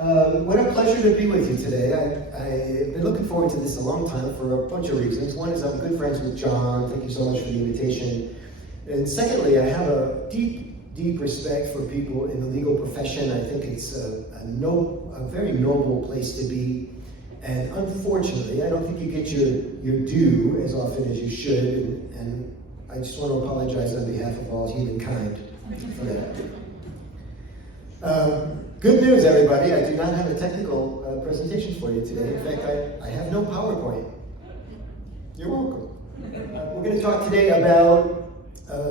What a pleasure to be with you today. I've been looking forward to this a long time for a bunch of reasons. One is I'm good friends with John. Thank you so much for the invitation. And secondly, I have a deep respect for people in the legal profession. I think it's a very noble place to be. And unfortunately, I don't think you get your due as often as you should. And I just want to apologize on behalf of all humankind for that. Good news, everybody. I do not have a technical presentation for you today. In fact, I have no PowerPoint. You're welcome. We're going to talk today about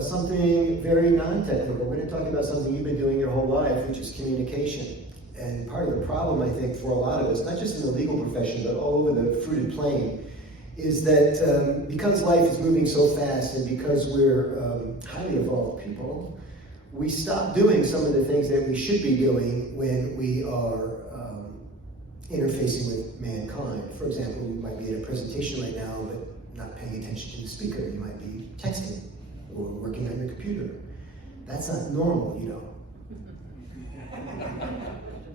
something very non-technical. We're going to talk about something you've been doing your whole life, which is communication. And part of the problem, I think, for a lot of us, not just in the legal profession, but all over the fruited plain, is that because life is moving so fast and because we're highly evolved people, we stop doing some of the things that we should be doing when we are interfacing with mankind. For example, you might be at a presentation right now, but not paying attention to the speaker. You might be texting or working on your computer. That's not normal, you know.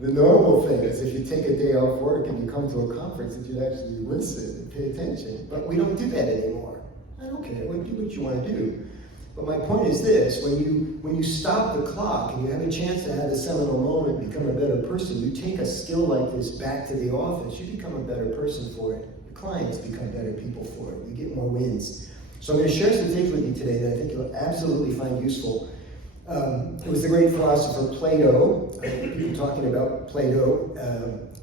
The normal thing is if you take a day off work and you come to a conference that you actually listen and pay attention. But we don't do that anymore. I don't care. Do what you want to do. But my point is this, when you stop the clock and you have a chance to have a seminal moment, become a better person, you take a skill like this back to the office, you become a better person for it. Your clients become better people for it. You get more wins. So I'm going to share some things with you today that I think you'll absolutely find useful. It was the great philosopher Plato. People talking about Plato.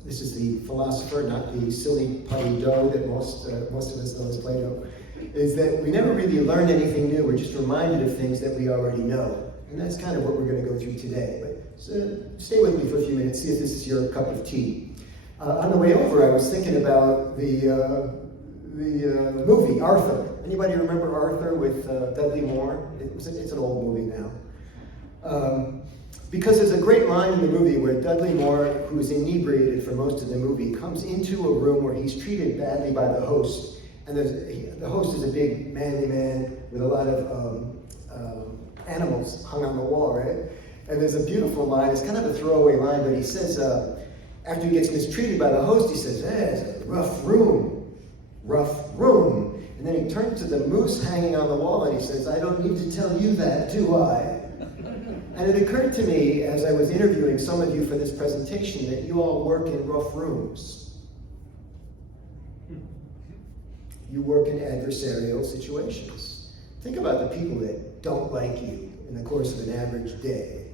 This is the philosopher, not the silly putty dough that most of us know as Plato. Is that we never really learn anything new. We're just reminded of things that we already know. And that's kind of what we're going to go through today. But stay with me for a few minutes, see if this is your cup of tea. On the way over, I was thinking about the movie, Arthur. Anybody remember Arthur with Dudley Moore? It's an old movie now. Because there's a great line in the movie where Dudley Moore, who is inebriated for most of the movie, comes into a room where he's treated badly by the host. And the host is a big, manly man with a lot of animals hung on the wall, right? And there's a beautiful line. It's kind of a throwaway line, but he says, after he gets mistreated by the host, he says, it's a rough room. And then he turns to the moose hanging on the wall and he says, I don't need to tell you that, do I? And it occurred to me as I was interviewing some of you for this presentation that you all work in rough rooms. You work in adversarial situations. Think about the people that don't like you in the course of an average day.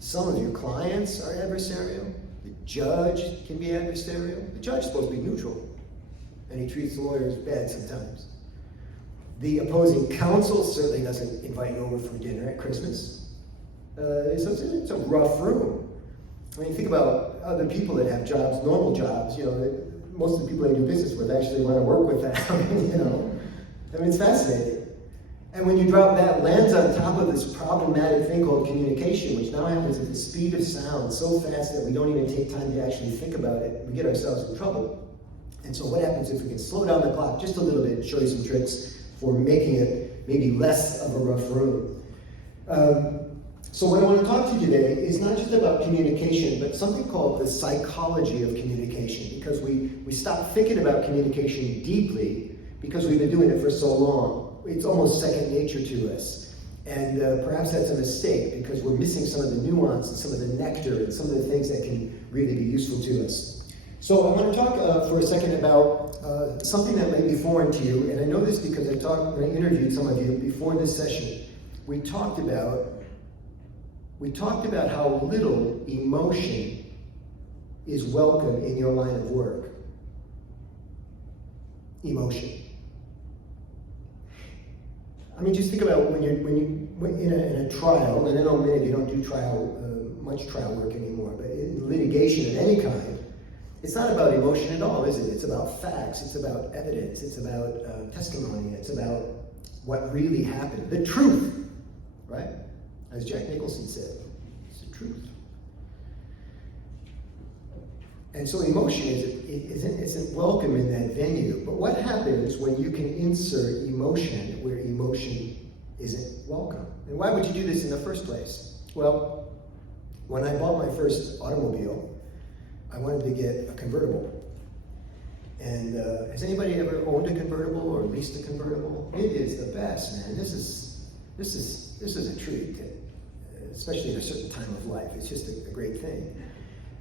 Some of your clients are adversarial. The judge can be adversarial. The judge is supposed to be neutral, and he treats lawyers bad sometimes. The opposing counsel certainly doesn't invite you over for dinner at Christmas. So it's a rough room. I mean, think about other people that have jobs, normal jobs, you know, most of the people I do business with actually want to work with them, you know. I mean, it's fascinating. And when you drop that lens on top of this problematic thing called communication, which now happens at the speed of sound so fast that we don't even take time to actually think about it, we get ourselves in trouble. And so what happens if we can slow down the clock just a little bit and show you some tricks for making it maybe less of a rough room? So what I want to talk to you today is not just about communication, but something called the psychology of communication, because we stop thinking about communication deeply because we've been doing it for so long. It's almost second nature to us. And perhaps that's a mistake because we're missing some of the nuance and some of the nectar and some of the things that can really be useful to us. So I want to talk for a second about something that may be foreign to you, and I know this because I interviewed some of you before this session. We talked about how little emotion is welcome in your line of work. Emotion. I mean, just think about when you're in a trial, and I know many of you don't do much trial work anymore, but in litigation of any kind, it's not about emotion at all, is it? It's about facts, it's about evidence, it's about testimony, it's about what really happened, the truth, right? As Jack Nicholson said, it's the truth. And so emotion isn't welcome in that venue. But what happens when you can insert emotion where emotion isn't welcome? And why would you do this in the first place? Well, When I bought my first automobile, I wanted to get a convertible. And has anybody ever owned a convertible or leased a convertible? It is the best, man. This is a treat, especially at a certain time of life. It's just a great thing.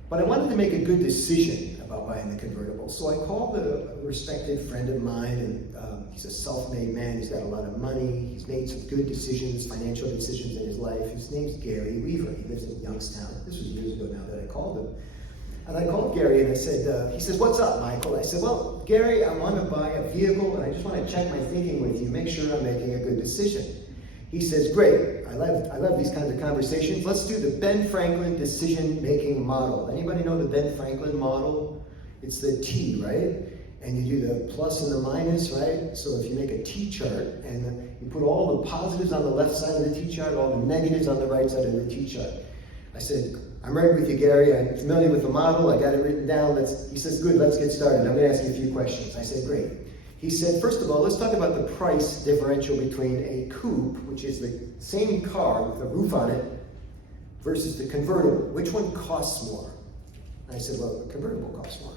But I wanted to make a good decision about buying the convertible. So I called a respected friend of mine, and he's a self-made man. He's got a lot of money. He's made some good decisions, financial decisions in his life. His name's Gary Weaver. He lives in Youngstown. This was years ago now that I called him. And I called Gary and I said, he says, "What's up, Michael?" I said, "Well, Gary, I want to buy a vehicle and I just want to check my thinking with you, make sure I'm making a good decision." He says, "Great, I love these kinds of conversations. Let's do the Ben Franklin decision-making model." Anybody know the Ben Franklin model? It's the T, right? And you do the plus and the minus, right? So if you make a T chart and you put all the positives on the left side of the T chart, all the negatives on the right side of the T chart. I said, "I'm right with you, Gary. I'm familiar with the model. I got it written down." He says, "Good, let's get started. I'm going to ask you a few questions." I said, "Great." He said, "First of all, let's talk about the price differential between a coupe, which is the same car with a roof on it, versus the convertible. Which one costs more?" I said, "Well, the convertible costs more."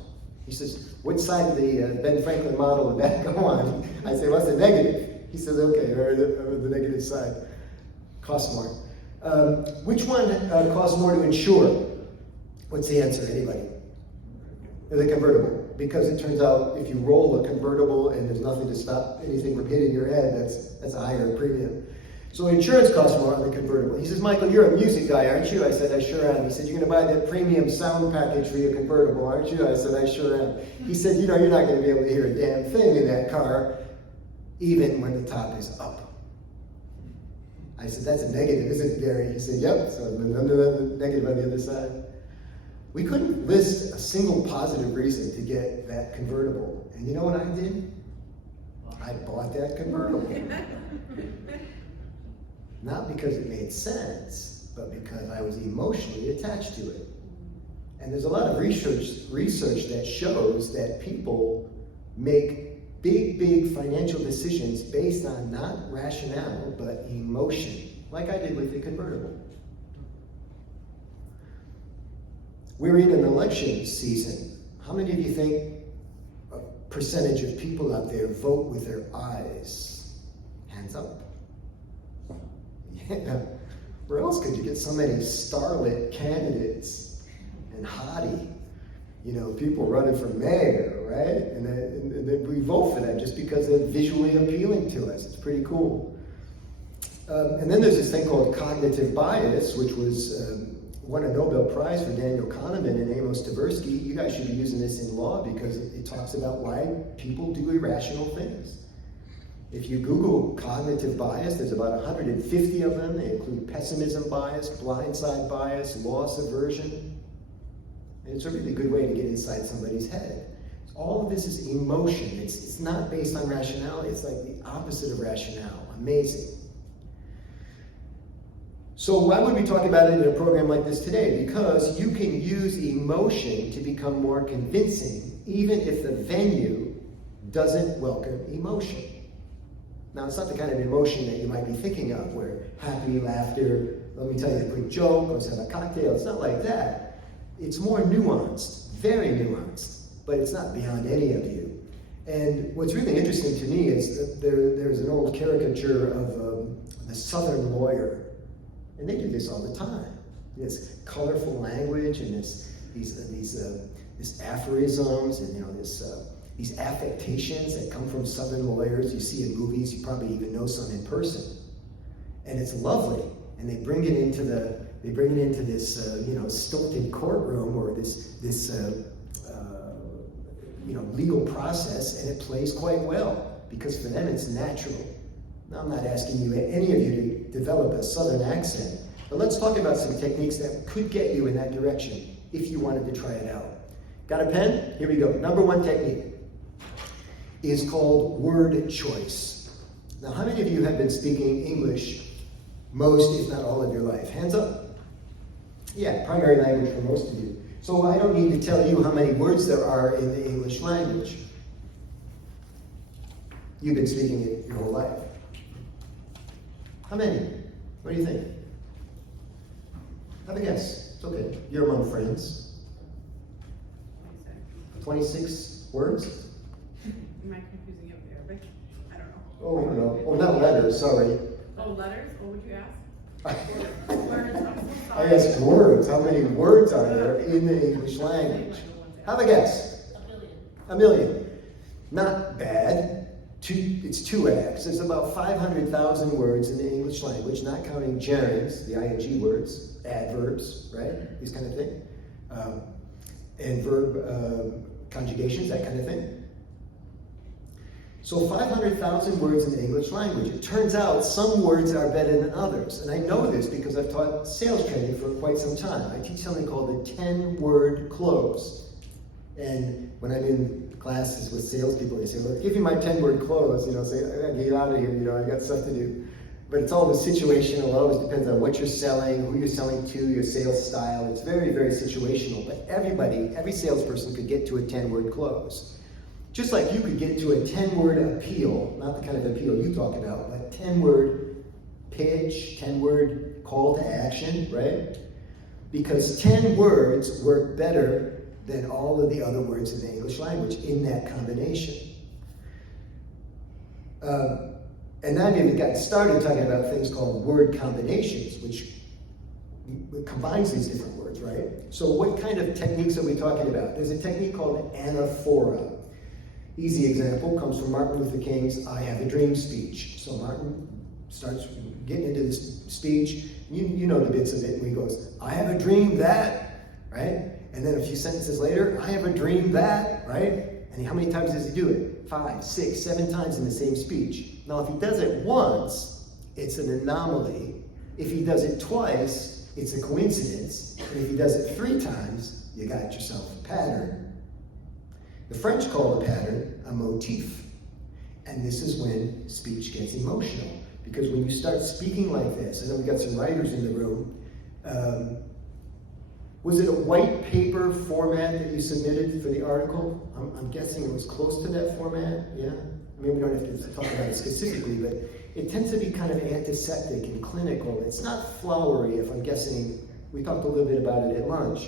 He says, "Which side of the Ben Franklin model would that go on?" I said, "What's the negative?" He says, "Okay, or the negative side. Costs more." Which one costs more to insure? What's the answer? Anybody? The convertible. Because it turns out if you roll a convertible and there's nothing to stop anything from hitting your head, that's a higher premium. So insurance costs more on the convertible. He says, "Michael, you're a music guy, aren't you?" I said, "I sure am." He said, "You're going to buy that premium sound package for your convertible, aren't you?" I said, "I sure am." He said, "You know, you're not going to be able to hear a damn thing in that car, even when the top is up." I said, "That's a negative, isn't it, Gary?" He said, "Yep." So the negative on the other side. We couldn't list a single positive reason to get that convertible. And you know what I did? I bought that convertible. Not because it made sense, but because I was emotionally attached to it. And there's a lot of research that shows that people make big financial decisions based on not rationale, but emotion, like I did with the convertible. We're in an election season. How many of you think a percentage of people out there vote with their eyes? Hands up. Yeah. Where else could you get so many starlit candidates and hottie? You know, people running for mayor, right? And then we vote for them just because they're visually appealing to us. It's pretty cool. And then there's this thing called cognitive bias, which was won a Nobel Prize for Daniel Kahneman and Amos Tversky. You guys should be using this in law because it talks about why people do irrational things. If you Google cognitive bias, there's about 150 of them. They include pessimism bias, blindside bias, loss aversion. And it's a really good way to get inside somebody's head. All of this is emotion. It's not based on rationality. It's like the opposite of rationale. Amazing. So why would we talk about it in a program like this today? Because you can use emotion to become more convincing, even if the venue doesn't welcome emotion. Now, it's not the kind of emotion that you might be thinking of, where happy, laughter, let me tell you a quick joke, let's have a cocktail. It's not like that. It's more nuanced, very nuanced, but it's not beyond any of you. And what's really interesting to me is that there's an old caricature of the Southern lawyer. And they do this all the time. This colorful language and these aphorisms and these affectations that come from Southern lawyers. You see in movies. You probably even know some in person. And it's lovely. And they bring it into this stilted courtroom or this legal process, and it plays quite well because for them it's natural. Now, I'm not asking any of you to develop a Southern accent, but let's talk about some techniques that could get you in that direction if you wanted to try it out. Got a pen? Here we go. Number one technique is called word choice. Now, how many of you have been speaking English most, if not all of your life? Hands up. Yeah, primary language for most of you. So I don't need to tell you how many words there are in the English language. You've been speaking it your whole life. How many? What do you think? Have a guess. It's okay. You're among friends. 26 words? Am I confusing it with Arabic? I don't know. Oh, I don't know. Oh, not letters, sorry. Oh, letters? What would you ask? Words, I'm so sorry. I asked words. How many words are there in the English language? Have a guess. A million. Not bad. It's 2x. There's about 500,000 words in the English language, not counting gerunds, the ing words, adverbs, right? These kind of thing. And verb conjugations, that kind of thing. So 500,000 words in the English language. It turns out some words are better than others. And I know this because I've taught sales training for quite some time. I teach something called the 10-word close. And when I'm in classes with salespeople, they say, well, give me my 10-word close, say, I gotta get out of here, I got stuff to do. But it's all situational. It always depends on what you're selling, who you're selling to, your sales style. It's very, very situational. But every salesperson could get to a 10-word close. Just like you could get to a 10-word appeal, not the kind of appeal you talk about, but 10-word pitch, 10-word call to action, right? Because 10 words work better than all of the other words in the English language in that combination. And I haven't even gotten started talking about things called word combinations, which combines these different words, right? So what kind of techniques are we talking about? There's a technique called Anaphora. Easy example comes from Martin Luther King's I Have a Dream speech. So Martin starts getting into this speech. You know the bits of it, and he goes, I have a dream that, right? And then a few sentences later, I have a dream that, right? And how many times does he do it? 5, 6, 7 times in the same speech. Now, if he does it once, it's an anomaly. If he does it twice, it's a coincidence. And if he does it 3 times, you got yourself a pattern. The French call the pattern a motif. And this is when speech gets emotional. Because when you start speaking like this, I know we've got some writers in the room, was it a white paper format that you submitted for the article? I'm guessing it was close to that format, yeah? I mean, we don't have to talk about it specifically, but it tends to be kind of antiseptic and clinical. It's not flowery, if I'm guessing. We talked a little bit about it at lunch.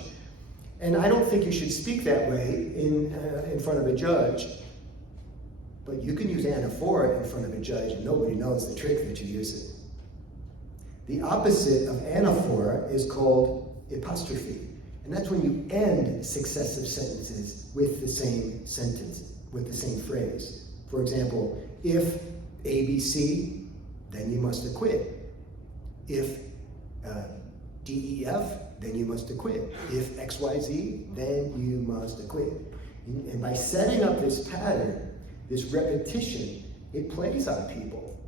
And I don't think you should speak that way in front of a judge. But you can use anaphora in front of a judge, and nobody knows the trick that you use it. The opposite of anaphora is called apostrophe. And that's when you end successive sentences with the same sentence, with the same phrase. For example, if ABC, then you must acquit. If DEF, then you must acquit. If XYZ, then you must acquit. And by setting up this pattern, this repetition, it plays on people.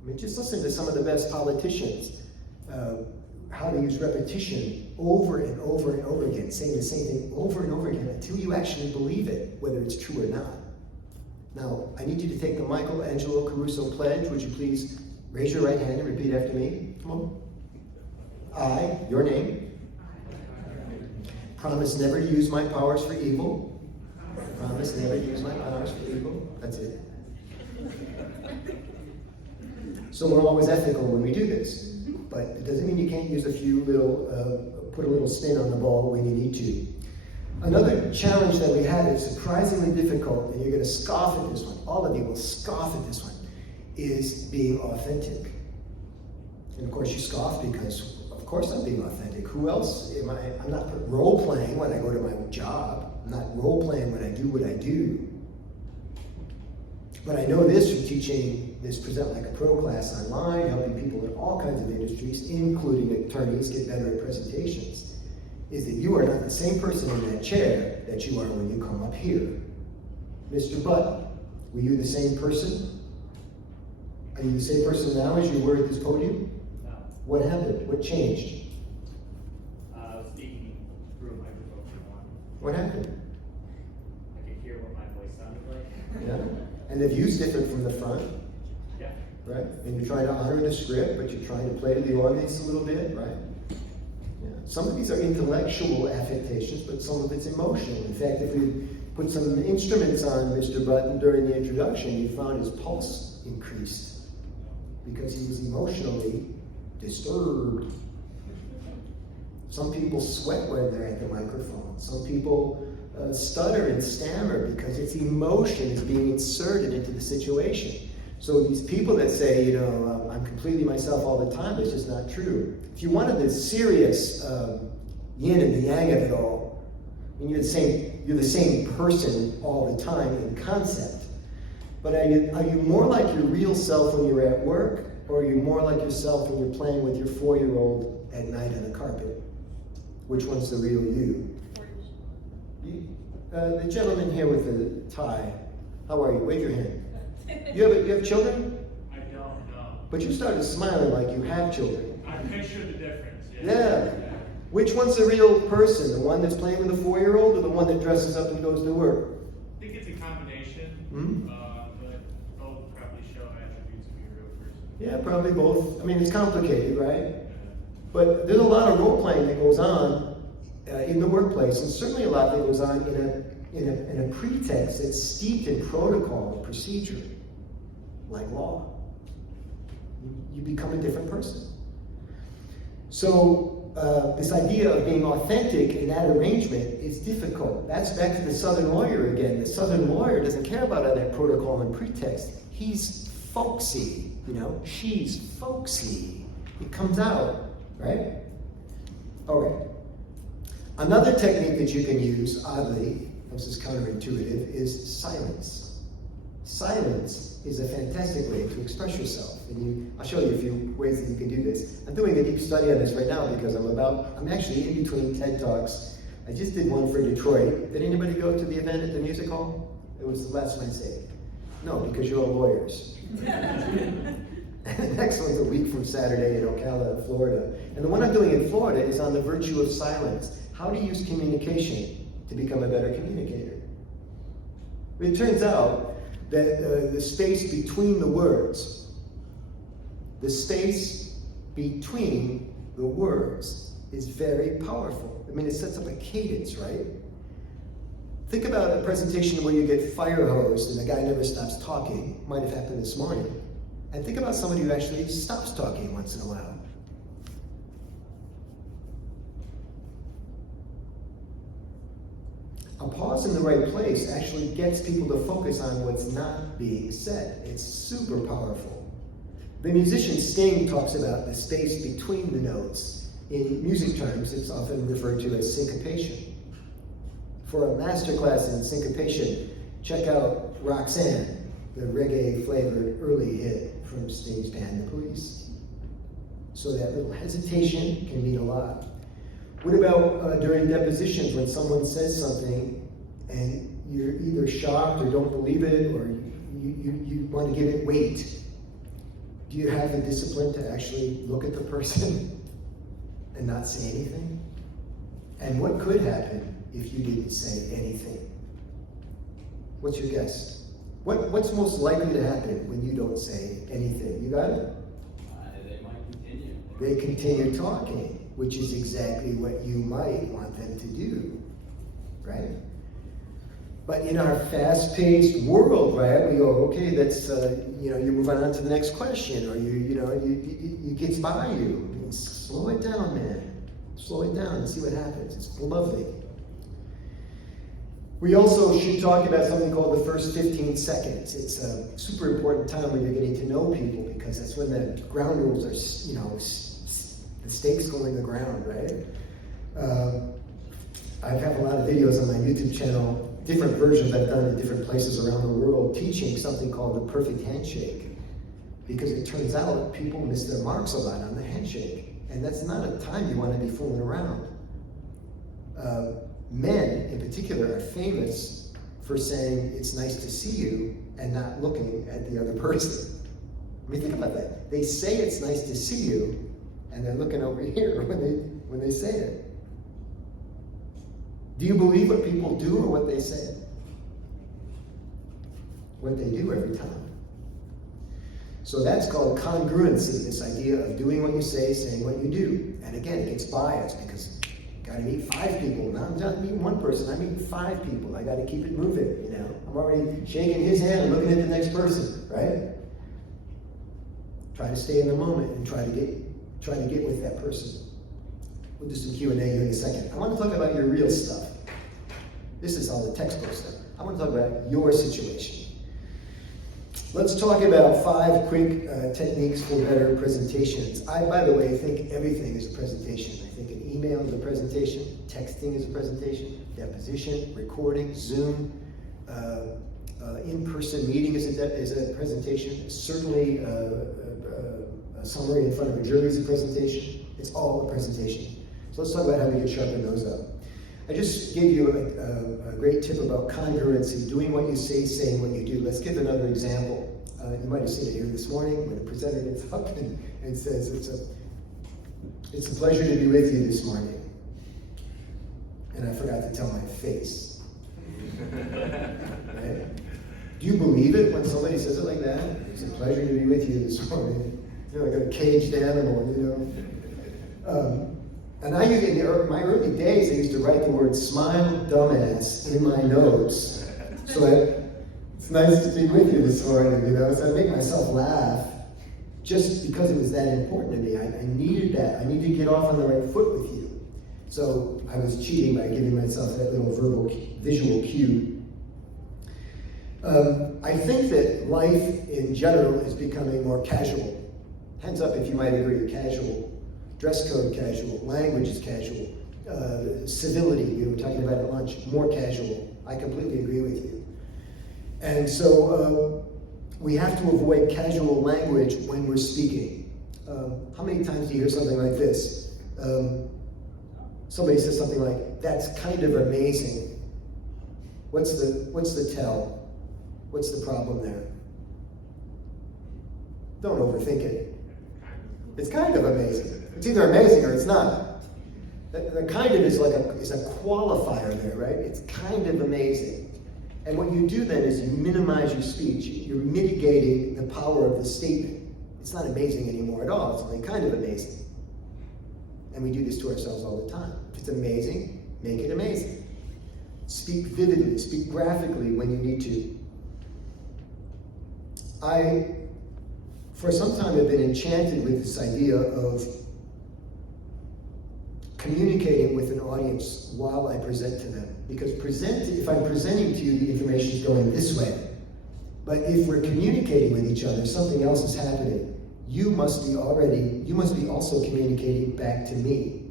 I mean, just listen to some of the best politicians, how to use repetition over and over and over again, saying the same thing over and over again until you actually believe it, whether it's true or not. Now, I need you to take the Michael Angelo Caruso pledge. Would you please raise your right hand and repeat after me? Come on. I, your name, promise never to use my powers for evil. Promise never to use my powers for evil. That's it. So we're always ethical when we do this. But it doesn't mean you can't use a few little, put a little spin on the ball when you need to. Another challenge that we had is surprisingly difficult, and you're going to scoff at this one. All of you will scoff at this one, is being authentic. And of course you scoff because, of course I'm being authentic. Who else am I? I'm not role-playing when I go to my job. I'm not role-playing when I do what I do. But I know this from teaching this Present Like a Pro class online, helping people in all kinds of industries, including attorneys, get better at presentations, is that you are not the same person in that chair that you are when you come up here. Mr. Button, were you the same person? Are you the same person now as you were at this podium? No. What happened? What changed? Speaking through a microphone for one. What happened? I could hear what my voice sounded like. Yeah. And the view's different from the front. Yeah. Right? And you're trying to honor the script, but you're trying to play to the audience a little bit, right? Yeah. Some of these are intellectual affectations, but some of it's emotional. In fact, if we put some instruments on Mr. Button during the introduction, you found his pulse increased because he was emotionally disturbed. Some people sweat when they're at the microphone. Some people stutter and stammer because it's emotion is being inserted into the situation. So these people that say, I'm completely myself all the time, it's just not true. If you wanted the serious yin and the yang of it all, and you're the same person all the time in concept. But are you more like your real self when you're at work, or are you more like yourself when you're playing with your 4-year-old at night on the carpet? Which one's the real you? The gentleman here with the tie, how are you? Wave your hand. You have children? I don't know. But you started smiling like you have children. I picture the difference. Yeah. Which one's the real person? The one that's playing with a 4-year-old or the one that dresses up and goes to work? I think it's a combination, but both probably show attributes of your real person. Yeah, probably both. I mean, it's complicated, right? But there's a lot of role-playing that goes on in the workplace, and certainly a lot that goes on in a pretext that's steeped in protocol and procedure, like law. You become a different person. So this idea of being authentic in that arrangement is difficult. That's back to the Southern lawyer again. The Southern lawyer doesn't care about all that protocol and pretext. He's folksy, she's folksy. It comes out, right? All right. Another technique that you can use, oddly, this is counterintuitive, is silence. Silence is a fantastic way to express yourself. And I'll show you a few ways that you can do this. I'm doing a deep study on this right now because I'm actually in between TED Talks. I just did one for Detroit. Did anybody go to the event at the music hall? It was last Wednesday. No, because you're all lawyers. Next one's a week from Saturday in Ocala, Florida. And the one I'm doing in Florida is on the virtue of silence. How to use communication to become a better communicator. It turns out that the space between the words, is very powerful. I mean, it sets up a cadence, right? Think about a presentation where you get fire hosed and the guy never stops talking. Might have happened this morning. And think about somebody who actually stops talking once in a while. A pause in the right place actually gets people to focus on what's not being said. It's super powerful. The musician Sting talks about the space between the notes. In music terms, it's often referred to as syncopation. For a masterclass in syncopation, check out Roxanne, the reggae-flavored early hit from Sting's band, The Police. So that little hesitation can mean a lot. What about during depositions when someone says something and you're either shocked or don't believe it or you want to give it weight? Do you have the discipline to actually look at the person and not say anything? And what could happen if you didn't say anything? What's your guess? What's most likely to happen when you don't say anything? You got it? They might continue. They continue talking, which is exactly what you might want them to do, right? But in our fast-paced world, right, we go, okay, that's, you move on to the next question, or it gets by you. Slow it down, man. Slow it down and see what happens. It's lovely. We also should talk about something called the first 15 seconds. It's a super important time when you're getting to know people because that's when the ground rules are, the stakes go in the ground, right? I have a lot of videos on my YouTube channel, different versions I've done in different places around the world, teaching something called the perfect handshake. Because it turns out people miss their marks a lot on the handshake. And that's not a time you want to be fooling around. Men, in particular, are famous for saying, it's nice to see you, and not looking at the other person. I mean, think about that. They say it's nice to see you, and they're looking over here when they say it. Do you believe what people do or what they say? What they do every time. So that's called congruency, this idea of doing what you say, saying what you do. And again, it gets biased because you gotta meet 5 people. Now I'm not meeting 1 person, I'm meeting 5 people. I gotta keep it moving, I'm already shaking his hand and looking at the next person, right? Try to stay in the moment and try to get with that person. We'll do some Q&A here in a second. I want to talk about your real stuff. This is all the textbook stuff. I want to talk about your situation. Let's talk about 5 quick techniques for better presentations. I, by the way, think everything is a presentation. I think an email is a presentation, texting is a presentation, deposition, recording, Zoom, in-person meeting is a presentation. Certainly a summary in front of a jury is a presentation. It's all a presentation. So let's talk about how we can sharpen those up. I just gave you a great tip about congruency, doing what you say, saying what you do. Let's give another example. You might have seen it here this morning when the presenter gets up and says, it's a pleasure to be with you this morning. And I forgot to tell my face. Right? Do you believe it when somebody says it like that? It's a pleasure to be with you this morning. You're like a caged animal, you know. And I used, in my early days, I used to write the word "smile, dumbass" in my notes. So it's nice to be with you this morning, you know. So I make myself laugh just because it was that important to me. I needed that. I needed to get off on the right foot with you. So I was cheating by giving myself that little visual cue. I think that life in general is becoming more casual. Hands up if you might agree, casual. Dress code casual, language is casual, civility, we were talking about at lunch, more casual. I completely agree with you. And so we have to avoid casual language when we're speaking. How many times do you hear something like this? Somebody says something like, "That's kind of amazing." What's the tell? What's the problem there? Don't overthink it. It's kind of amazing. It's either amazing or it's not. The kind of is a qualifier there, right? It's kind of amazing. And what you do then is you minimize your speech. You're mitigating the power of the statement. It's not amazing anymore at all. It's only kind of amazing. And we do this to ourselves all the time. If it's amazing, make it amazing. Speak vividly, speak graphically when you need to. For some time, I've been enchanted with this idea of communicating with an audience while I present to them. Because if I'm presenting to you, the information is going this way. But if we're communicating with each other, something else is happening. You must be also communicating back to me.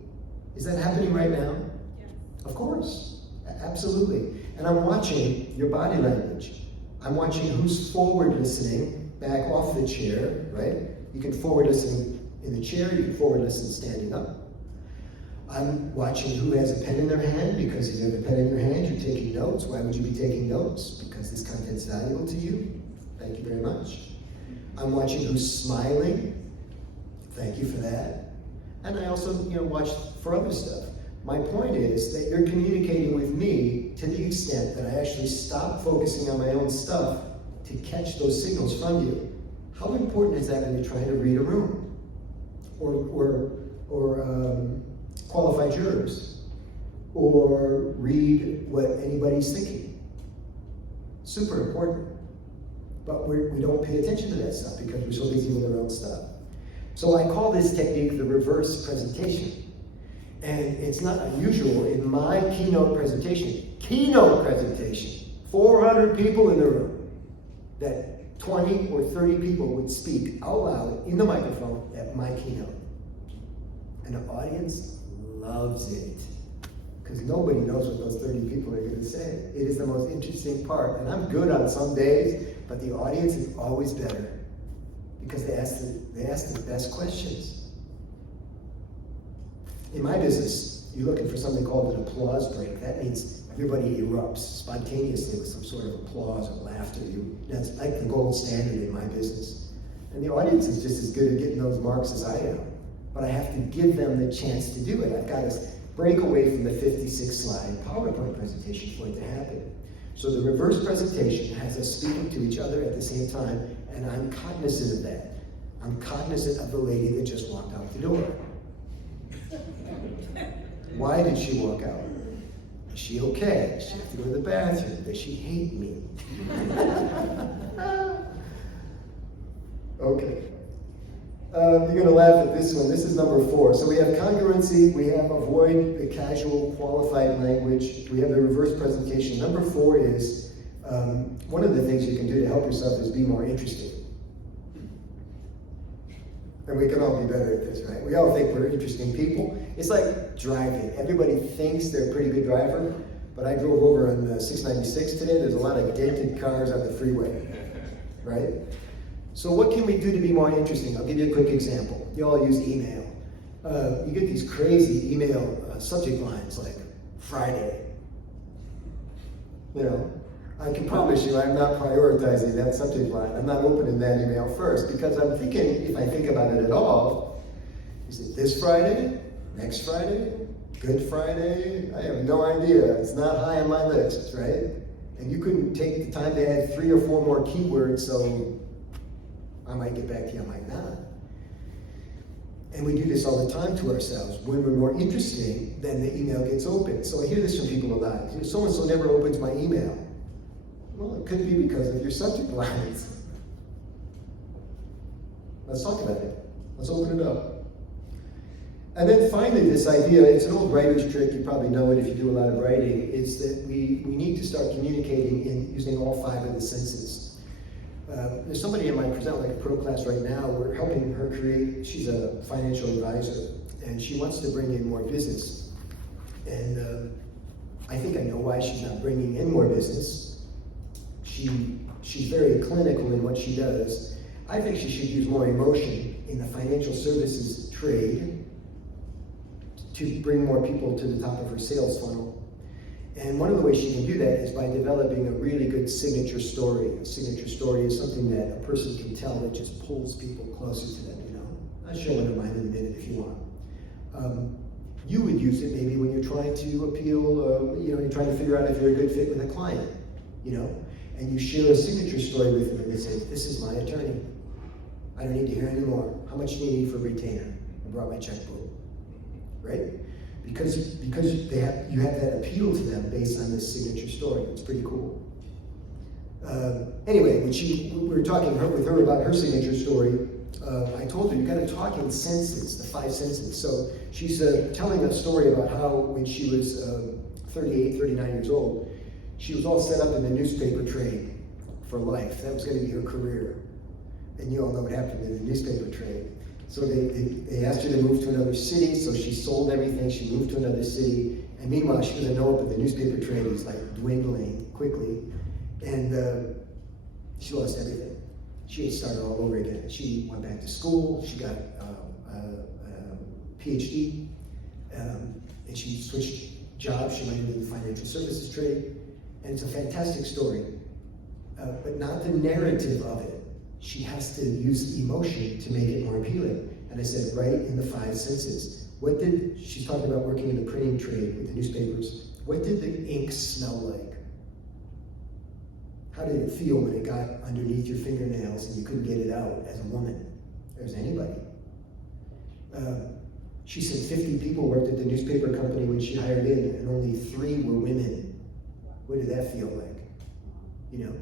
Is that happening right now? Yeah. Of course, absolutely. And I'm watching your body language. I'm watching who's forward listening, back off the chair, right? You can forward listen in the chair, you can forward listen standing up. I'm watching who has a pen in their hand, because if you have a pen in your hand, you're taking notes. Why would you be taking notes? Because this content's valuable to you. Thank you very much. I'm watching who's smiling. Thank you for that. And I also, watch for other stuff. My point is that you're communicating with me to the extent that I actually stop focusing on my own stuff to catch those signals from you. How important is that when you're trying to read a room? Or qualify jurors? Or read what anybody's thinking? Super important. But we don't pay attention to that stuff because we're so busy with our own stuff. So I call this technique the reverse presentation. And it's not unusual in my keynote presentation, 400 people in the room, that 20 or 30 people would speak out loud in the microphone at my keynote. And the audience loves it, because nobody knows what those 30 people are going to say. It is the most interesting part. And I'm good on some days, but the audience is always better, because they ask the best questions. In my business, you're looking for something called an applause break. That means everybody erupts spontaneously with some sort of applause or laughter. That's like the gold standard in my business. And the audience is just as good at getting those marks as I am. But I have to give them the chance to do it. I've got to break away from the 56-slide PowerPoint presentation for it to happen. So the reverse presentation has us speaking to each other at the same time, and I'm cognizant of that. I'm cognizant of the lady that just walked out the door. Why did she walk out? Is she okay? Does she have to go to the bathroom? Does she hate me? Okay. You're going to laugh at this one. This is number 4. So we have congruency, we have avoid the casual qualified language, we have the reverse presentation. Number 4 is, one of the things you can do to help yourself is be more interesting. And we can all be better at this, right? We all think we're interesting people. It's like driving. Everybody thinks they're a pretty good driver, but I drove over on 696 today. There's a lot of dented cars on the freeway, right? So what can we do to be more interesting? I'll give you a quick example. You all use email. You get these crazy email subject lines like Friday. You know, I can promise you I'm not prioritizing that subject line. I'm not opening that email first because I'm thinking, if I think about it at all, is it this Friday? Next Friday? Good Friday? I have no idea. It's not high on my list, right? And you couldn't take the time to add 3 or 4 more keywords, so I might get back to you, I might not. And we do this all the time to ourselves. When we're more interesting, then the email gets opened. So I hear this from people a lot. So-and-so never opens my email. Well, it could be because of your subject lines. Let's talk about it. Let's open it up. And then finally, this idea, it's an old writer's trick, you probably know it if you do a lot of writing, is that we need to start communicating in using all 5 of the senses. There's somebody in my Present Like a Pro class right now, we're helping her create, she's a financial advisor, and she wants to bring in more business. And I think I know why she's not bringing in more business. She's very clinical in what she does. I think she should use more emotion in the financial services trade to bring more people to the top of her sales funnel. And one of the ways she can do that is by developing a really good signature story. A signature story is something that a person can tell that just pulls people closer to them, you know. I'll show one of mine in a minute if you want. You would use it maybe when you're trying to appeal, you're trying to figure out if you're a good fit with a client, you know. And you share a signature story with them and they say, this is my attorney. I don't need to hear any more. How much do you need for a retainer? I brought my checkbook, right? Because you have that appeal to them based on this signature story. It's pretty cool. Anyway, when we were talking with her about her signature story, I told her, you got to talk in senses, the 5 senses. So she's telling a story about how when she was 38, 39 years old, she was all set up in the newspaper trade for life. That was going to be her career. And you all know what happened in the newspaper trade. So they asked her to move to another city, so she sold everything, she moved to another city, and meanwhile she doesn't know it, but the newspaper trade is like dwindling quickly, and she lost everything. She had started all over again. She went back to school, she got a PhD, and she switched jobs, she went into the financial services trade, and it's a fantastic story, but not the narrative of it. She has to use emotion to make it more appealing. And I said, write in the 5 senses. She's talking about working in the printing trade with the newspapers. What did the ink smell like? How did it feel when it got underneath your fingernails and you couldn't get it out as a woman? There's anybody. She said 50 people worked at the newspaper company when she hired in, and only 3 were women. What did that feel like? You know?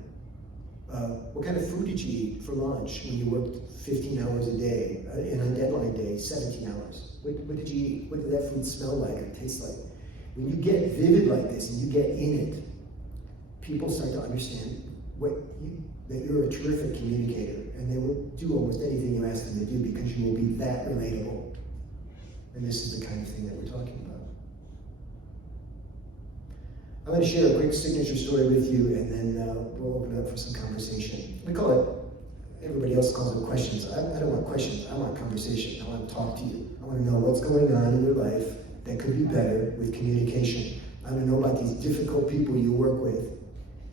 What kind of food did you eat for lunch when you worked 15 hours a day, and on deadline day, 17 hours? What did you eat? What did that food smell like or taste like? When you get vivid like this and you get in it, people start to understand that you're a terrific communicator, and they will do almost anything you ask them to do because you will be that relatable. And this is the kind of thing that we're talking about. I'm going to share a quick signature story with you, and then we'll open it up for some conversation. We call it, everybody else calls it questions. I don't want questions, I want conversation. I want to talk to you. I want to know what's going on in your life that could be better with communication. I want to know about these difficult people you work with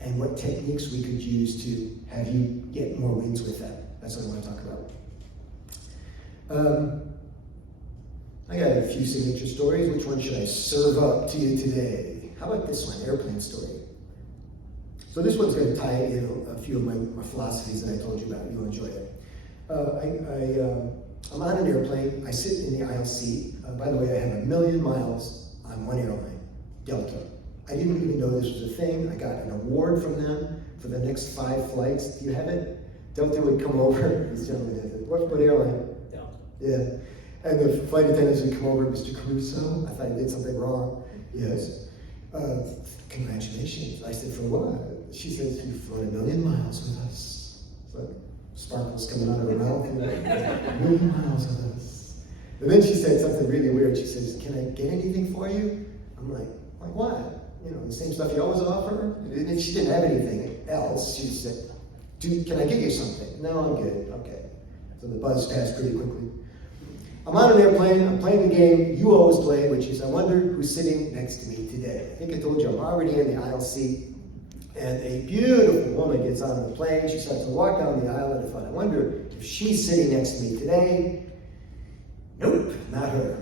and what techniques we could use to have you get more wins with them. That's what I want to talk about. I got a few signature stories. Which one should I serve up to you today? How about this one, airplane story? So this one's going to tie in a few of my philosophies that I told you about. You'll enjoy it. I'm on an airplane. I sit in the aisle seat. By the way, I have 1 million miles on one airline, Delta. I didn't even know this was a thing. I got an award from them for the next 5 flights. Do you have it? Delta would come over. This gentleman has it. What airline? Delta. Yeah. And the flight attendants would come over, Mr. Caruso, I thought I did something wrong. Yes. Congratulations. I said, for what? She says, you've flown 1,000,000 miles with us. It's like sparkles coming out of her mouth. 1,000,000 miles with us. And then she said something really weird. She says, can I get anything for you? I'm like what? You know, the same stuff you always offer? And she didn't have anything else. She said, can I give you something? No, I'm good. Okay. So the buzz passed pretty quickly. I'm on an airplane, I'm playing the game you always play, which is I wonder who's sitting next to me today. I think I told you I'm already in the aisle seat, and a beautiful woman gets on the plane. She starts to walk down the aisle, and I thought, I wonder if she's sitting next to me today. Nope, not her.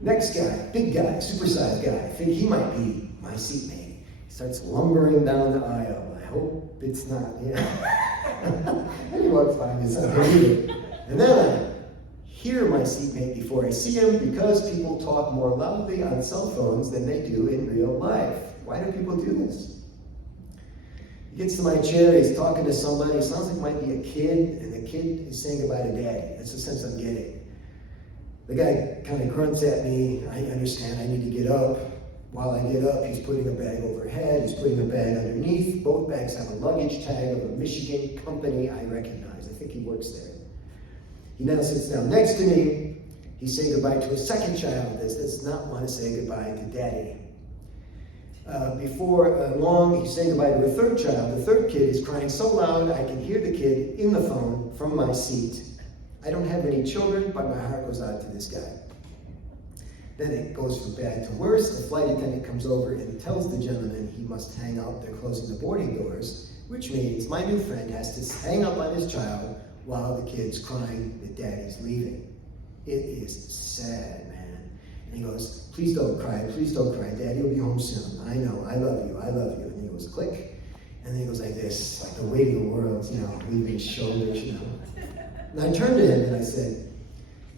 Next guy, big guy, supersized guy. I think he might be my seatmate. He starts lumbering down the aisle. I hope it's not, And he walks by me and says, and then I hear my seatmate before I see him because people talk more loudly on cell phones than they do in real life. Why do people do this? He gets to my chair, he's talking to somebody, sounds like it might be a kid, and the kid is saying goodbye to daddy. That's the sense I'm getting. The guy kind of grunts at me, I understand I need to get up. While I get up, he's putting a bag overhead, he's putting a bag underneath. Both bags have a luggage tag of a Michigan company I recognize. I think he works there. He now sits down next to me. He's saying goodbye to a second child that does not want to say goodbye to daddy. Before long, he's saying goodbye to a third child. The third kid is crying so loud I can hear the kid in the phone from my seat. I don't have any children, but my heart goes out to this guy. Then it goes from bad to worse. The flight attendant comes over and tells the gentleman he must hang up. They're closing the boarding doors, which means my new friend has to hang up on his child while the kid's crying that daddy's leaving. It is sad, man. And he goes, please don't cry, daddy will be home soon. I know, I love you. And then he goes, click. And then he goes like this, like the weight of the world, leaving his shoulders, And I turned to him and I said,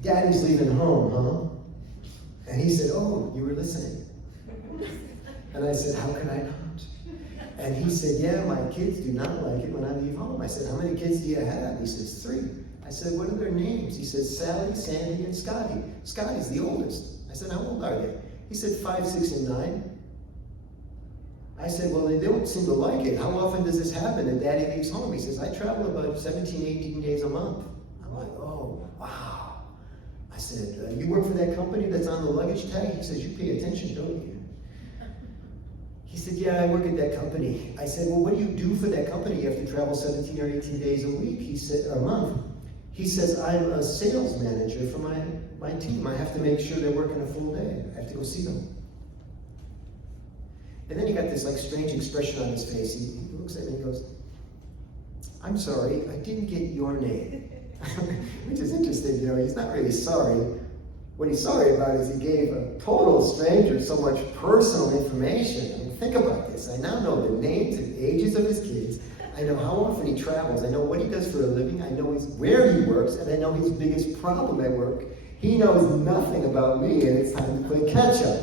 daddy's leaving home, huh? And he said, oh, you were listening. And I said, how could I not? And he said, yeah, my kids do not like it when I leave home. I said, how many kids do you have? He says, 3. I said, what are their names? He says, Sally, Sandy, and Scotty. Scotty's the oldest. I said, how old are they? He said, 5, 6, and 9. I said, well, they don't seem to like it. How often does this happen that daddy leaves home? He says, I travel about 17, 18 days a month. I'm like, oh, wow. I said, you work for that company that's on the luggage tag? He says, you pay attention, don't you? He said, yeah, I work at that company. I said, well, what do you do for that company? You have to travel 17 or 18 days a week. He said, a month. He says, I'm a sales manager for my team. I have to make sure they're working a full day. I have to go see them. And then he got this strange expression on his face. He looks at me and he goes, I'm sorry, I didn't get your name. Which is interesting, he's not really sorry. What he's sorry about is he gave a total stranger so much personal information. I mean, think about this. I now know the names and ages of his kids. I know how often he travels. I know what he does for a living. I know where he works, and I know his biggest problem at work. He knows nothing about me, and it's time to play catch up.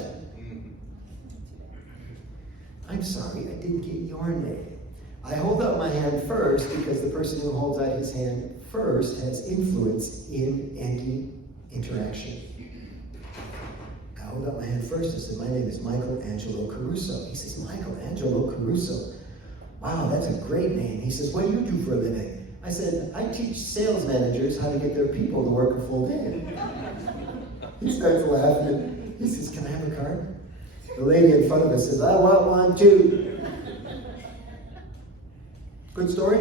I'm sorry, I didn't get your name. I hold up my hand first because the person who holds out his hand first has influence in any interaction. I hold up my hand first and said, my name is Michael Angelo Caruso. He says, Michael Angelo Caruso. Wow, that's a great name. He says, what do you do for a living? I said, I teach sales managers how to get their people to work a full day. He starts laughing. He says, can I have a card? The lady in front of us says, I want one too. Good story?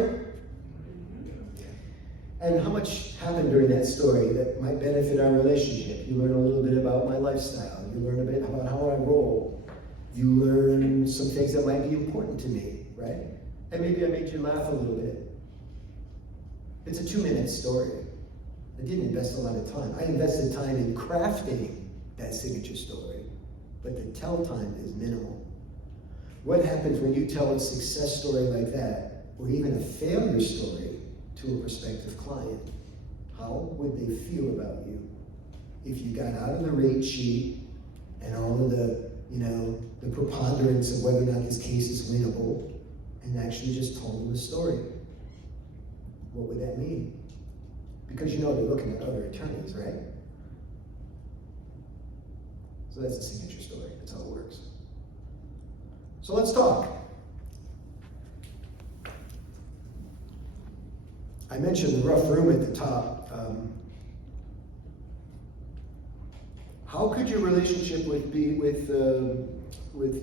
And how much happened during that story that might benefit our relationship? You learn a little bit about my lifestyle. You learn a bit about how I roll. You learn some things that might be important to me, right? And maybe I made you laugh a little bit. It's a 2-minute story. I didn't invest a lot of time. I invested time in crafting that signature story, but the tell time is minimal. What happens when you tell a success story like that, or even a failure story, to a prospective client? How would they feel about you if you got out of the rate sheet and all of the, the preponderance of whether or not this case is winnable and actually just told them the story? What would that mean? Because they're looking at other attorneys, right? So that's the signature story. That's how it works. So let's talk. I mentioned the rough room at the top. How could your relationship with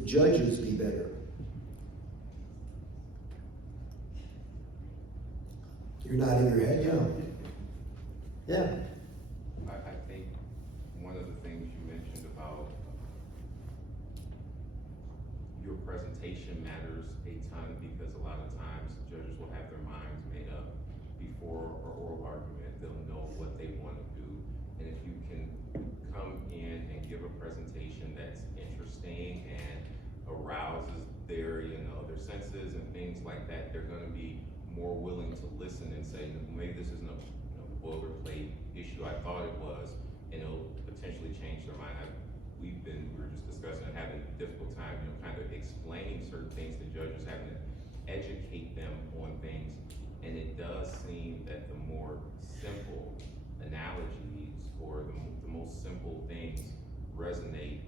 judges be better? You're nodding your head, yeah. Yeah. I think one of the things you mentioned about your presentation matters a ton, because a lot of times judges will have their minds made up before an oral argument. They'll know what they want to do. And if you can come in and give a presentation that's interesting and arouses their senses and things like that, they're going to be more willing to listen and say, maybe this isn't a boilerplate issue I thought it was, and it'll potentially change their mind. We were just discussing having a difficult time, kind of explaining certain things to judges, having to educate them on things. And it does seem that the more simple analogies or the most simple things resonate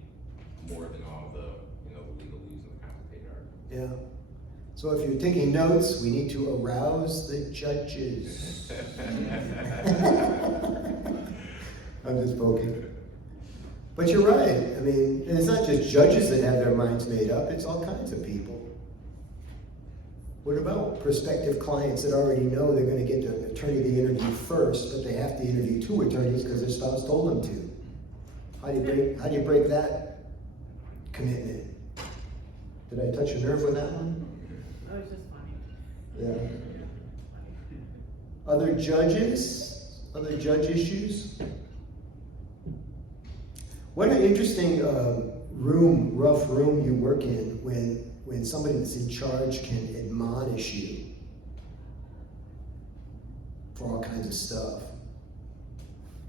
more than all the legalese and the complicated arguments. Yeah. So if you're taking notes, we need to arouse the judges. I'm just poking. But you're right. I mean, it's not just judges that have their minds made up, it's all kinds of people. What about prospective clients that already know they're going to get an attorney to interview first, but they have to interview 2 attorneys because their spouse told them to? How do you break that commitment? Did I touch a nerve with that one? That was just funny. Yeah. Other judges? Other judge issues? What an interesting rough room you work in when somebody that's in charge can admonish you for all kinds of stuff.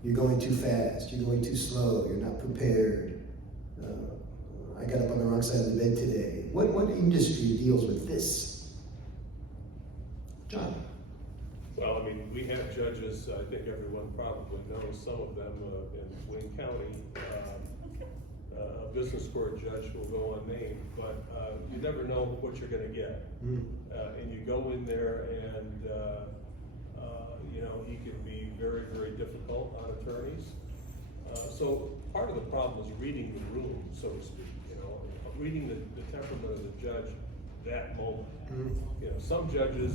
You're going too fast, you're going too slow, you're not prepared. I got up on the wrong side of the bed today. What industry deals with this? John? Well, I mean, we have judges, I think everyone probably knows some of them in Wayne County. A business court judge will go unnamed, but you never know what you're gonna get. And you go in there and, he can be very, very difficult on attorneys. So part of the problem is reading the room, so to speak, reading the temperament of the judge that moment. Some judges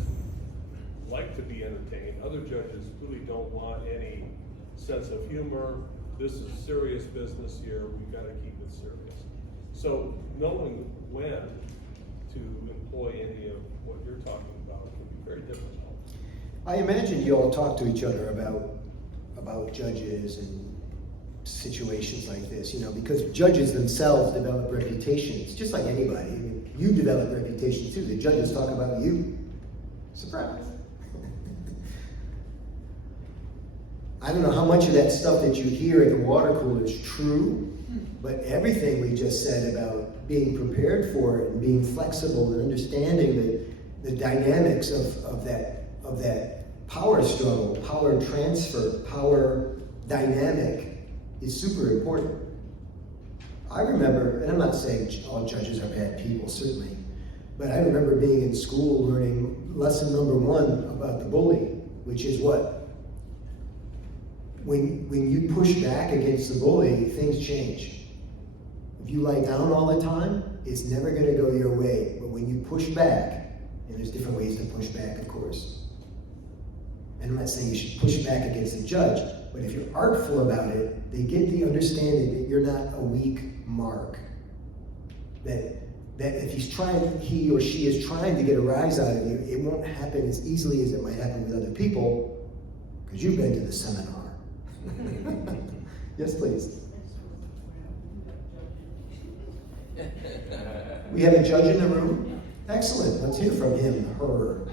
like to be entertained, other judges really don't want any sense of humor. This is serious business here, we've got to keep it serious. So knowing when to employ any of what you're talking about can be very difficult. I imagine you all talk to each other about judges and situations like this, because judges themselves develop reputations, just like anybody. I mean, you develop reputations too. The judges talk about you. Surprise. I don't know how much of that stuff that you hear at the water cooler is true, but everything we just said about being prepared for it and being flexible and understanding the dynamics of that power struggle, power transfer, power dynamic is super important. I remember, and I'm not saying all judges are bad people, certainly, but I remember being in school learning lesson number 1 about the bully, which is what? When you push back against the bully, things change. If you lie down all the time, it's never going to go your way. But when you push back, and there's different ways to push back, of course. And I'm not saying you should push back against the judge, but if you're artful about it, they get the understanding that you're not a weak mark. That if he or she is trying to get a rise out of you, it won't happen as easily as it might happen with other people, because you've been to the seminar. Yes, please. We have a judge in the room? Excellent. Let's hear from him, her.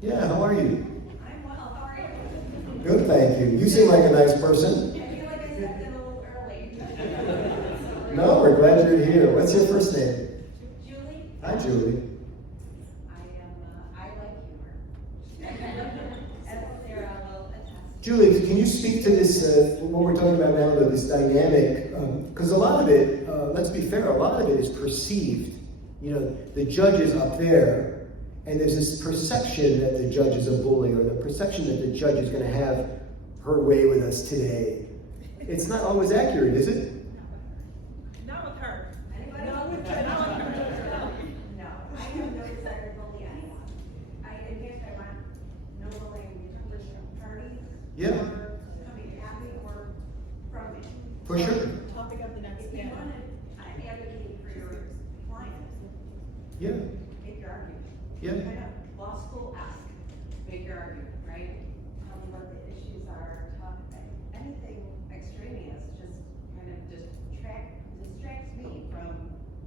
Yeah, how are you? I'm well, how are you? Good, thank you. You seem like a nice person. I feel like I stepped in a little early. No, we're glad you're here. What's your first name? Julie? Hi, Julie. I like humor. As Sarah will attest. Julie, can you speak to this, what we're talking about now, this dynamic? Because a lot of it, let's be fair, a lot of it is perceived. You know, the judge is up there, and there's this perception that the judge is a bully, or the perception that the judge is going to have her way with us today. It's not always accurate, is it? Not with her. Anybody? Not with her. No, I have no desire to bully anyone. In fact, I want no bullying between parties. Yeah. Or coming at me or from me. For sure. Topic of the next If you panel. want to advocate for your client, Yeah. make your argument. Yeah. Kind of law school-esque, make your argument, right? Tell me what the issues are, anything extraneous, just kind of distracts me from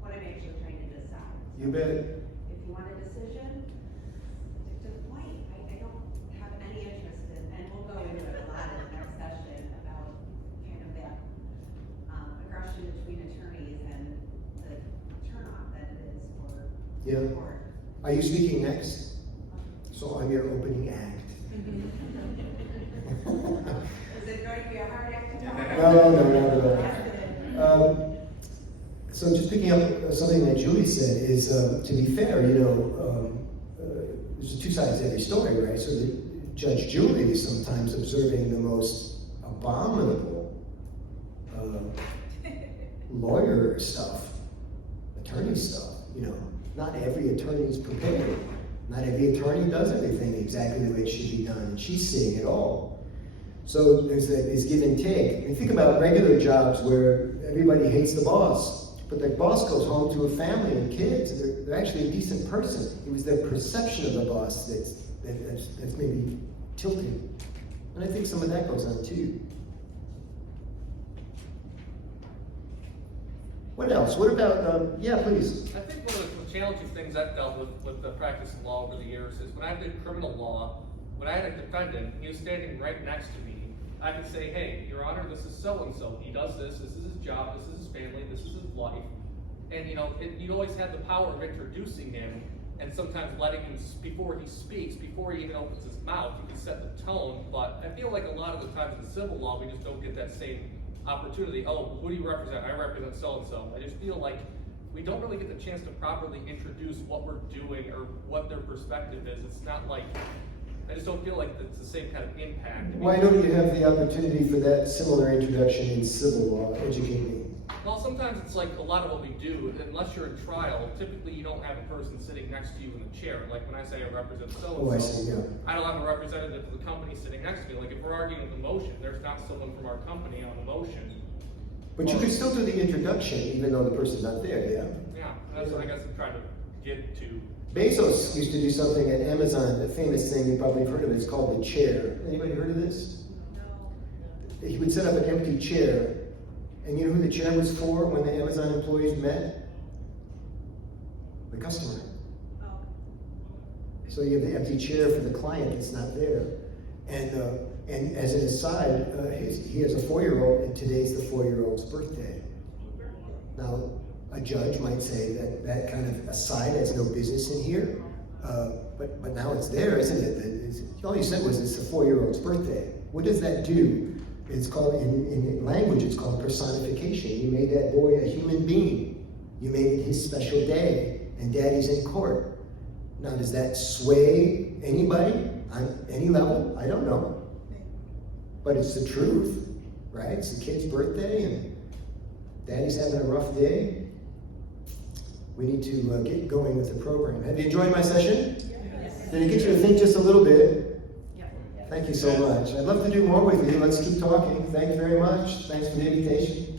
what I'm actually trying to decide. You bet. If you want a decision, stick to the point. I don't have any interest in, and we'll go into it a lot in the next session about kind of that aggression between attorneys and the turn-off that it is for Yeah. court. Are you speaking next? So I'm your opening act. Is it going to be a hard act to follow? No. So just picking up something that Julie said is, to be fair, there's two sides to every story, right? So Judge Julie is sometimes observing the most abominable lawyer stuff, attorney stuff, Not every attorney is prepared. Not every attorney does everything exactly the way it should be done, and she's seeing it all. So there's this give and take. I mean, think about regular jobs where everybody hates the boss, but the boss goes home to a family and kids. They're actually a decent person. It was their perception of the boss that's maybe tilted. And I think some of that goes on too. What else? What about, yeah, please. I think one of the challenging things I've dealt with the practice of law over the years is when I did criminal law, when I had a defendant, he was standing right next to me, I could say, hey, Your Honor, this is so-and-so. He does this is his job, this is his family, this is his life. And you'd always have the power of introducing him and sometimes letting him, before he speaks, before he even opens his mouth, you can set the tone. But I feel like a lot of the times in civil law, we just don't get that same opportunity. Oh, who do you represent? I represent so-and-so. I just feel like we don't really get the chance to properly introduce what we're doing or what their perspective is. It's not like, I just don't feel like it's the same kind of impact. Why don't you have the opportunity for that similar introduction in civil law? Educate me. Well, sometimes it's like a lot of what we do, unless you're in trial, typically you don't have a person sitting next to you in the chair. Like when I say I represent so-and-so, Oh, I see, yeah. I don't have a representative of the company sitting next to me. Like if we're arguing the motion, there's not someone from our company on the motion. But you could still do the introduction even though the person's not there, yeah? Yeah, that's what I guess I'm trying to get to. Bezos used to do something at Amazon, the famous thing you probably have heard of, it's called the chair. Anybody heard of this? No. He would set up an empty chair, and you know who the chair was for when the Amazon employees met? The customer. Oh. So you have the empty chair for the client that's not there. And as an aside, he has a 4-year-old, and today's the 4-year-old's birthday. Now, a judge might say that kind of aside has no business in here, but now it's there, isn't it? All you said was it's the 4-year-old's birthday. What does that do? It's called, in language, it's called personification. You made that boy a human being. You made it his special day, and daddy's in court. Now, does that sway anybody on any level? I don't know. But it's the truth, right? It's the kid's birthday, and daddy's having a rough day. We need to get going with the program. Have you enjoyed my session? Yes. Did it get you to think just a little bit? Yeah. Thank you so much. I'd love to do more with you. Let's keep talking. Thank you very much. Thanks for the invitation.